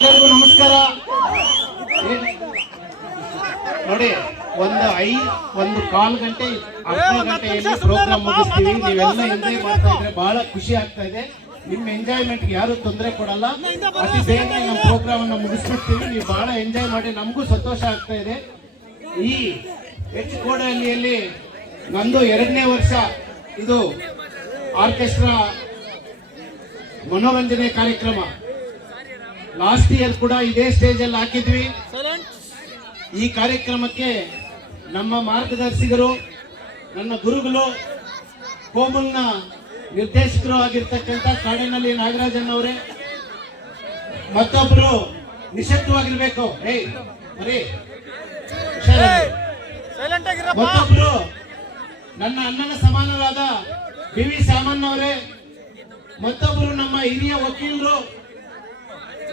ಎಲ್ಲರಿಗೂ ನಮಸ್ಕಾರ. ನೋಡಿ, ಒಂದು ಕಾಲ್ ಗಂಟೆ ಅರ್ಧ ಗಂಟೆಯಲ್ಲಿ ಪ್ರೋಗ್ರಾಮ್ ಮುಗಿಸ್ತೀವಿ. ನೀವೆಲ್ಲ ಎಂಜಾಯ್ ಮಾಡ್ತಾ ಇದ್ರೆ ಬಹಳ ಖುಷಿ ಆಗ್ತಾ ಇದೆ. ನಿಮ್ಮ ಎಂಜಾಯ್ಮೆಂಟ್ ಯಾರು ತೊಂದರೆ ಕೊಡಲ್ಲ. ಅತಿ ಬೇಗ ನಮ್ಮ ಪ್ರೋಗ್ರಾಮ್ ಅನ್ನು ಮುಗಿಸ್ಬಿಡ್ತೀವಿ. ನೀವು ಬಹಳ ಎಂಜಾಯ್ ಮಾಡಿ, ನಮಗೂ ಸಂತೋಷ ಆಗ್ತಾ ಇದೆ. ಈ ಎಚ್ ಕೋಡಹಳ್ಳಿಯಲ್ಲಿ ನಂದು 2ನೇ ವರ್ಷ ಇದು ಆರ್ಕೆಸ್ಟ್ರಾ ಮನೋರಂಜನೆ ಕಾರ್ಯಕ್ರಮ. ಲಾಸ್ಟ್ ಇಯರ್ ಕೂಡ ಇದೇ ಸ್ಟೇಜ್ ಅಲ್ಲಿ ಹಾಕಿದ್ವಿ. ಈ ಕಾರ್ಯಕ್ರಮಕ್ಕೆ ನಮ್ಮ ಮಾರ್ಗದರ್ಶಕರು, ನನ್ನ ಗುರುಗಳು, ಕೋಮಲ್ನ ನಿರ್ದೇಶಕರು ಆಗಿರ್ತಕ್ಕಂಥ ಕಾಡಿನಲ್ಲಿ ನಾಗರಾಜನ್ ಅವರೇ, ಮತ್ತೊಬ್ರು ನಿಶಬ್ದವಾಗಿರ್ಬೇಕು, ಮತ್ತೊಬ್ರು ನನ್ನ ಅಣ್ಣನ ಸಮಾನರಾದ ಬಿ.ವಿ. ಸಾಮಣ್ಣ ಅವರೇ, ಮತ್ತೊಬ್ರು ನಮ್ಮ ಹಿರಿಯ ವಕೀಲರು,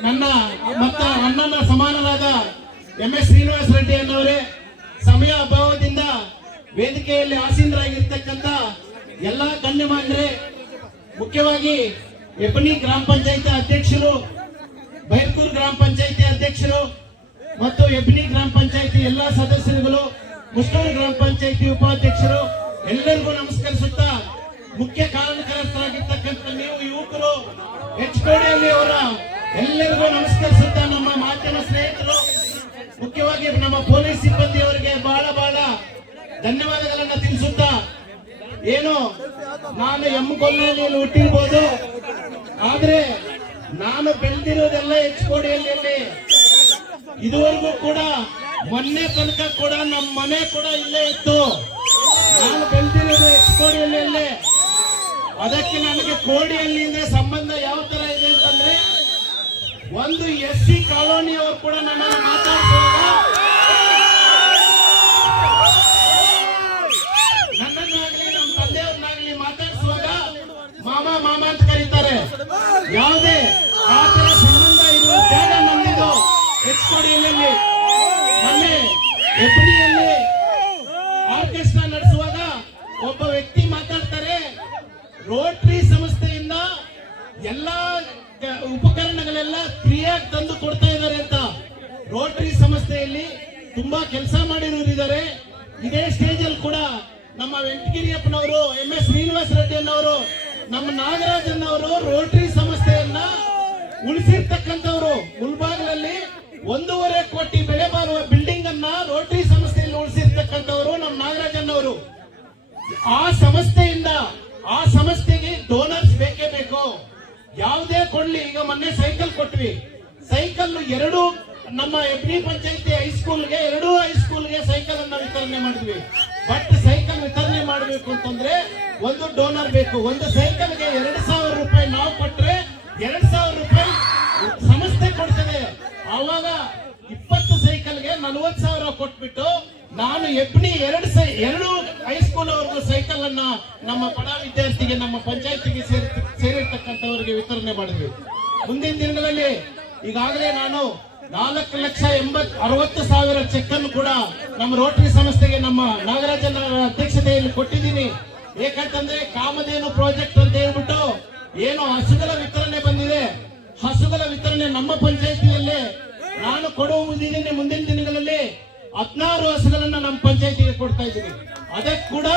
ನನ್ನ ಮತ್ತ ಅಣ್ಣನ ಸಮಾನರಾದ ಎಂ.ಎಸ್. ಶ್ರೀನಿವಾಸ ರೆಡ್ಡಿ ಅನ್ನವರೇ, ಸಮಯ ಅಭಾವದಿಂದ ವೇದಿಕೆಯಲ್ಲಿ ಆಸೀನರಾಗಿರ್ತಕ್ಕಂಥ ಎಲ್ಲಾ ಗಣ್ಯಮಾನ್ಯರೇ, ಮುಖ್ಯವಾಗಿ ಹೆಬ್ಬನಿ ಗ್ರಾಮ ಪಂಚಾಯಿತಿ ಅಧ್ಯಕ್ಷರು, ಬೈರ್ಕೂರು ಗ್ರಾಮ ಪಂಚಾಯಿತಿ ಅಧ್ಯಕ್ಷರು ಮತ್ತು ಹೆಬ್ಬನಿ ಗ್ರಾಮ ಪಂಚಾಯಿತಿ ಎಲ್ಲಾ ಸದಸ್ಯರುಗಳು, ಮುಸ್ಟೂರು ಗ್ರಾಮ ಪಂಚಾಯಿತಿ ಉಪಾಧ್ಯಕ್ಷರು, ಎಲ್ಲರಿಗೂ ನಮಸ್ಕರಿಸುತ್ತಾ, ಮುಖ್ಯ ಕಾರಣಕರ್ತರಾಗಿರ್ತಕ್ಕಂಥ ನೀವು ಯುವಕರು, ಎಚ್ ಕೋಡಹಳ್ಳಿ ಅವರ ಎಲ್ಲರಿಗೂ ನಮಸ್ಕರಿಸುತ್ತಾ, ನಮ್ಮ ಮಾಧ್ಯಮ ಸ್ನೇಹಿತರು, ಮುಖ್ಯವಾಗಿ ನಮ್ಮ ಪೊಲೀಸ್ ಸಿಬ್ಬಂದಿಯವರಿಗೆ ಬಹಳ ಧನ್ಯವಾದಗಳನ್ನ ತಿಳಿಸುತ್ತಾ, ಏನು ನಾನು ಎಮ್ಮಗೊಲ್ಲಹಳ್ಳಿಯಲ್ಲಿ ಹುಟ್ಟಿರ್ಬೋದು, ಆದ್ರೆ ನಾನು ಬೆಳೆದಿರೋದೆಲ್ಲ ಎಚ್ ಕೋಡಹಳ್ಳಿಯಲ್ಲಿ. ಇದುವರೆಗೂ ಕೂಡ ಮೊನ್ನೆ ತನಕ ಕೂಡ ನಮ್ಮ ಮನೆ ಕೂಡ ಇಲ್ಲೇ ಇತ್ತು. ನಾನು ಬೆಳೆದಿರೋದು ಎಚ್ ಕೋಡಹಳ್ಳಿಯಲ್ಲೇ. ಅದಕ್ಕೆ ನನಗೆ ಕೋಡಿಹಳ್ಳಿಯಿಂದ ಸಂಬಂಧ ಯಾವ ತರ ಇದೆ ಅಂತಂದ್ರೆ, ಒಂದು SC ಕಾಲೋನಿಯವರು ಕೂಡ ನನ್ನನ್ನು ಮಾತಾಡಿಸುವಾಗ, ನನ್ನನ್ನಾಗ್ಲಿ ನಮ್ಮ ತಂದೆಯವ್ರನ್ನಾಗ್ಲಿ ಮಾತಾಡಿಸುವಾಗ ಮಾಮ ಅಂತ ಕರೀತಾರೆ. ಯಾವುದೇ ಆ ತರ ಸಂಬಂಧ ಇರುವ ಜಾಗ ನಮ್ಮಿದು ಎಚ್ ಕೋಡಹಳ್ಳಿಯಲ್ಲಿ. ಮೊನ್ನೆ ಹೆಬ್ಬನಿಯಲ್ಲಿ ಆರ್ಕೆಸ್ಟ್ರಾ ನಡೆಸುವಾಗ ಒಬ್ಬ ವ್ಯಕ್ತಿ ಮಾತಾಡ್ತಾರೆ, ರೋಟರಿ ಸಂಸ್ಥೆಯಿಂದ ಎಲ್ಲಾ ಉಪಕರಣಗಳೆಲ್ಲ ಫ್ರೀಯಾಗಿ ತಂದು ಕೊಡ್ತಾ ಇದ್ದಾರೆ ಅಂತ. ರೋಟರಿ ಸಂಸ್ಥೆಯಲ್ಲಿ ತುಂಬಾ ಕೆಲಸ ಮಾಡಿರೋರಿದ್ದಾರೆ. ಇದೇ ಸ್ಟೇಜ್ ಅಲ್ಲಿ ಕೂಡ ನಮ್ಮ ವೆಂಕಟಗಿರಿಯಪ್ಪನವರು, ಎಂ.ಎಸ್. ಶ್ರೀನಿವಾಸ ರೆಡ್ಡಿ ಅನ್ನವರು, ನಮ್ಮ ನಾಗರಾಜನ್ ಅವರು ರೋಟರಿ ಸಂಸ್ಥೆಯನ್ನ ಉಳಿಸಿರ್ತಕ್ಕಂಥವ್ರು. ಮುಲ್ಬಾಗ್ಲಲ್ಲಿ 1.5 ಕೋಟಿ ಬೆಲೆ ಬಾಳುವ ಬಿಲ್ಡಿಂಗ್ ಅನ್ನ ರೋಟರಿ ಸಂಸ್ಥೆಯಲ್ಲಿ ಉಳಿಸಿರ್ತಕ್ಕಂಥವ್ರು ನಮ್ಮ ನಾಗರಾಜನ್ ಅವರು. ಆ ಸಂಸ್ಥೆಗೆ ಡೋನರ್ಸ್ ಬೇಕೇ ಬೇಕು. ಯಾವುದೇ ಕೊಡ್ಲಿ, ಈಗ ಮೊನ್ನೆ ಸೈಕಲ್ ಕೊಟ್ವಿ. ಸೈಕಲ್ 2 ನಮ್ಮ ಹೆಬ್ಬನಿ ಪಂಚಾಯತಿ ಹೈಸ್ಕೂಲ್ಗೆ 2 ಹೈಸ್ಕೂಲ್ಗೆ ಸೈಕಲ್ ಅನ್ನ ವಿತರಣೆ ಮಾಡಿದ್ವಿ. ಬಟ್ ಸೈಕಲ್ ವಿತರಣೆ ಮಾಡಬೇಕು ಅಂತಂದ್ರೆ ಒಂದು ಡೋನರ್ ಬೇಕು. ಒಂದು ಸೈಕಲ್ಗೆ 2,000 ರೂಪಾಯಿ ನಾವು ಕೊಟ್ರೆ 2,000 ರೂಪಾಯಿ ಸಂಸ್ಥೆ ಕೊಡ್ತದೆ. ಆವಾಗ 20 ಸೈಕಲ್ಗೆ 40,000 ಕೊಟ್ಬಿಟ್ಟು ನಾನು ಹೆಬ್ಬನಿ 2 ಹೈಸ್ಕೂಲ್ ಅವರೆಗೂ ಸೈಕಲ್ ಅನ್ನ ನಮ್ಮ ಬಡ ವಿದ್ಯಾರ್ಥಿಗೆ, ನಮ್ಮ ಪಂಚಾಯತಿಗೆ ಸೇರಿರ್ತಕ್ಕಂಥವರಿಗೆ ವಿತರಣೆ ಮಾಡಿದ್ವಿ. ಮುಂದಿನ ದಿನಗಳಲ್ಲಿ ಈಗಾಗಲೇ ನಾನು 4,60,000 ಚೆಕ್ ಅನ್ನು ಕೂಡ ನಮ್ಮ ರೋಟರಿ ಸಂಸ್ಥೆಗೆ ನಮ್ಮ ನಾಗರಾಜನ ಅಧ್ಯಕ್ಷತೆಯಲ್ಲಿ ಕೊಟ್ಟಿದ್ದೀನಿ. ಏಕಂತಂದ್ರೆ ಕಾಮಧೇನು ಪ್ರಾಜೆಕ್ಟ್ ಅಂತ ಹೇಳ್ಬಿಟ್ಟು ಏನು ಹಸುಗಳ ವಿತರಣೆ ಬಂದಿದೆ. ಹಸುಗಳ ವಿತರಣೆ ನಮ್ಮ ಪಂಚಾಯತಿಯಲ್ಲೇ ನಾನು ಕೊಡುವುದಿದ್ದೀನಿ. ಮುಂದಿನ ದಿನಗಳಲ್ಲಿ 16 ಹಸುಗಳನ್ನ ನಮ್ಮ ಪಂಚಾಯತಿಗೆ ಕೊಡ್ತಾ ಇದ್ದೀನಿ. ಅದಕ್ಕೆ ಕೂಡ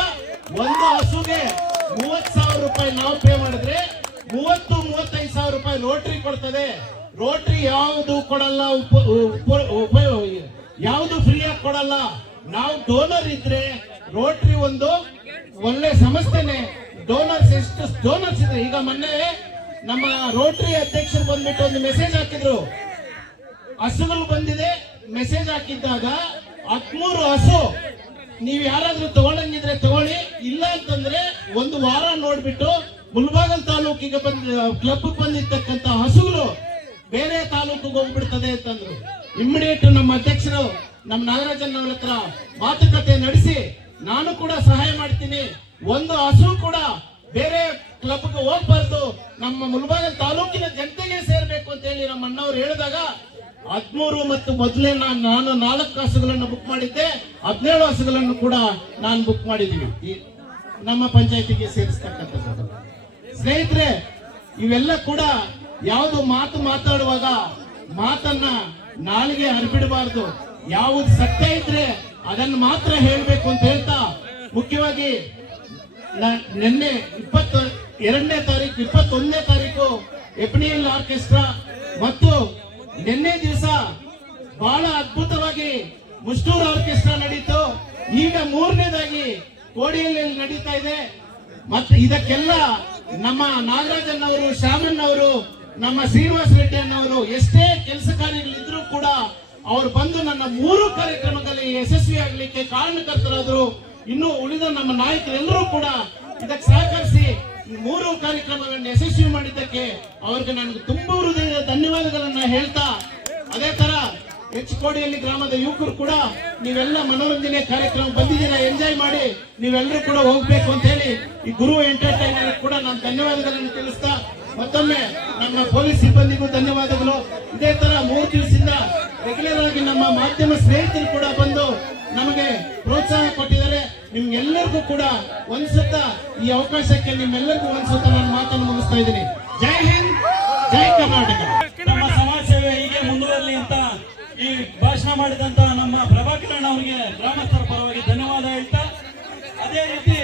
ಒಂದು ಹಸುಗೆ 30,000 ರೂಪಾಯಿ ನಾವು ಪೇ ಮಾಡಿದ್ರೆ 30-35,000 ರೂಪಾಯಿ ರೋಟರಿ ಕೊಡ್ತದೆ. ರೋಟರಿ ಯಾವುದು ಕೊಡಲ್ಲ, ಯಾವುದು ಫ್ರೀಯಾಗಿ ಕೊಡಲ್ಲ. ನಾವು ಡೋನರ್ ಇದ್ರೆ ರೋಟರಿ ಒಂದು ಒಳ್ಳೆ ಸಂಸ್ಥೆನೆ. ಎಷ್ಟು ಡೋನರ್ಸ್ ಇದೆ. ಈಗ ಮೊನ್ನೆ ನಮ್ಮ ರೋಟರಿ ಅಧ್ಯಕ್ಷರು ಬಂದ್ಬಿಟ್ಟು ಒಂದು ಮೆಸೇಜ್ ಹಾಕಿದ್ರು, ಹಸುಗಳು ಬಂದಿದೆ ಮೆಸೇಜ್ ಹಾಕಿದ್ದಾಗ 13 ಹಸು ನೀವು ಯಾರಾದ್ರೂ ತಗೊಳಂಗಿದ್ರೆ ತಗೊಳ್ಳಿ, ಇಲ್ಲ ಅಂತಂದ್ರೆ ಒಂದು ವಾರ ನೋಡ್ಬಿಟ್ಟು ಮುಲ್ಬಾಗಲ್ ತಾಲೂಕಿಗೆ ಕ್ಲಬ್ ಬಂದಿರ್ತಕ್ಕಂಥ ಹಸುಗಳು ಬೇರೆ ತಾಲೂಕಿಗೆ ಹೋಗ್ಬಿಡ್ತದೆ ಅಂತಂದ್ರು. ಇಮ್ಮಿಡಿಯೇಟ್ ನಮ್ಮ ಅಧ್ಯಕ್ಷರು ನಮ್ಮ ನಾಗರಾಜನ್ ಅವ್ರ ಹತ್ರ ಮಾತುಕತೆ ನಡೆಸಿ ನಾನು ಕೂಡ ಸಹಾಯ ಮಾಡ್ತೀನಿ. ಒಂದು ಹಸು ಕೂಡ ಬೇರೆ ಕ್ಲಬ್ಗೆ ಹೋಗ್ಬಾರ್ದು, ನಮ್ಮ ಮುಲ್ಬಾಗಲ್ ತಾಲೂಕಿನ ಜನತೆಗೆ ಸೇರ್ಬೇಕು ಅಂತ ಹೇಳಿ ನಮ್ಮ ಅಣ್ಣವ್ರು ಹೇಳಿದಾಗ 13 ಮತ್ತು ಮೊದಲೇ ನಾನು 4 ಹಸುಗಳನ್ನು ಬುಕ್ ಮಾಡಿದ್ದೆ. 17 ಹಸುಗಳನ್ನು ಕೂಡ ನಾನು ಬುಕ್ ಮಾಡಿದೀವಿ ನಮ್ಮ ಪಂಚಾಯತಿಗೆ ಸೇರಿಸ್ತಕ್ಕಂಥದ್ದು. ಸ್ನೇಹಿತರೆ, ಇವೆಲ್ಲ ಕೂಡ ಯಾವುದು ಮಾತಾಡುವಾಗ ಮಾತನ್ನ ನಾಲಿಗೆ ಹರಿಬಿಡಬಾರ್ದು. ಯಾವುದು ಸತ್ಯ ಇದ್ರೆ ಅದನ್ನು ಮಾತ್ರ ಹೇಳ್ಬೇಕು ಅಂತ ಹೇಳ್ತಾ, ಮುಖ್ಯವಾಗಿ ನಿನ್ನೆ 22ನೇ ತಾರೀಕು 21ನೇ ತಾರೀಕು ಎಪ್ನಿಯಲ್ ಆರ್ಕೆಸ್ಟ್ರಾ ಮತ್ತು ನಿನ್ನೆ ದಿವಸ ಬಹಳ ಅದ್ಭುತವಾಗಿ ಮುಷ್ಟೂರ್ ಆರ್ಕೆಸ್ಟ್ರಾ ನಡೀತು. ಈಗ 3ನೇದಾಗಿ ಕೋಡಿಯಲ್ಲಿ ನಡೀತಾ ಇದೆ. ಮತ್ತೆ ಇದಕ್ಕೆಲ್ಲ ನಮ್ಮ ನಾಗರಾಜನ್ ಅವರು, ಶ್ಯಾಮನ್ ಅವರು, ನಮ್ಮ ಶ್ರೀನಿವಾಸ ರೆಡ್ಡಿ ಅನ್ನವರು ಎಷ್ಟೇ ಕೆಲಸ ಕಾರ್ಯಗಳಿದ್ರು ಕೂಡ ಅವರು ಬಂದು ನನ್ನ 3 ಕಾರ್ಯಕ್ರಮದಲ್ಲಿ ಯಶಸ್ವಿ ಆಗ್ಲಿಕ್ಕೆ ಕಾರಣಕರ್ತರಾದ್ರು. ಇನ್ನು ಉಳಿದ ನಮ್ಮ ನಾಯಕರೆಲ್ಲರೂ ಕೂಡ ಇದಕ್ಕೆ ಸಹಕರಿಸಿ 3 ಕಾರ್ಯಕ್ರಮಗಳನ್ನು ಯಶಸ್ವಿ ಮಾಡಿದ್ದಕ್ಕೆ ಅವ್ರಿಗೆ ನನಗೆ ತುಂಬಾ ಹೃದಯದ ಧನ್ಯವಾದಗಳನ್ನ ಹೇಳ್ತಾ, ಅದೇ ತರ ಕೋಡಿಯಲ್ಲಿ ಗ್ರಾಮದ ಯುವಕರು ಕೂಡ ನೀವೆಲ್ಲ ಮನೋರಂಜನೆ ಕಾರ್ಯಕ್ರಮ ಬಂದಿದ್ದೀರಾ, ಎಂಜಾಯ್ ಮಾಡಿ ನೀವೆಲ್ಲರೂ ಕೂಡ ಹೋಗ್ಬೇಕು ಅಂತ ಹೇಳಿ ಈ ಗುರು ಎಂಟರ್ಟೈನರ್ ಕೂಡ ನಾನು ಧನ್ಯವಾದಗಳನ್ನು ತಿಳಿಸ್ತಾ, ಮತ್ತೊಮ್ಮೆ ನಮ್ಮ ಪೊಲೀಸ್ ಸಿಬ್ಬಂದಿಗೂ ಧನ್ಯವಾದಗಳು. ಇದೇ ತರ 3 ದಿವಸದಿಂದ ರೆಗ್ಯುಲರ್ ಆಗಿ ನಮ್ಮ ಮಾಧ್ಯಮ ಸ್ನೇಹಿತರು ಕೂಡ ಬಂದು ನಮಗೆ ಪ್ರೋತ್ಸಾಹ ಕೊಟ್ಟಿದ್ದಾರೆ. ನಿಮ್ಗೆಲ್ಲರಿಗೂ ಕೂಡ ಒಂದ್ಸತ ಈ ಅವಕಾಶಕ್ಕೆ ನಿಮ್ಮೆಲ್ಲರಿಗೂ ಒಂದ್ಸತ ನಾನು ಮಾತನ್ನು ಮುಗಿಸ್ತಾ ಇದ್ದೀನಿ. ಜೈ ಹಿಂದ್, ಜೈ ಕರ್ನಾಟಕ. ನಮ್ಮ ಸಮಾಜ ಸೇವೆ ಹೀಗೆ ಮುಂದುವರಲಿ ಅಂತ ಈ ಭಾಷಣ ಮಾಡಿದಂತ ನಮ್ಮ ಪ್ರಭಾಕರಣ್ಣ ಅವರಿಗೆ ಗ್ರಾಮಸ್ಥರ ಪರವಾಗಿ ಧನ್ಯವಾದ ಹೇಳ್ತಾ, ಅದೇ ರೀತಿ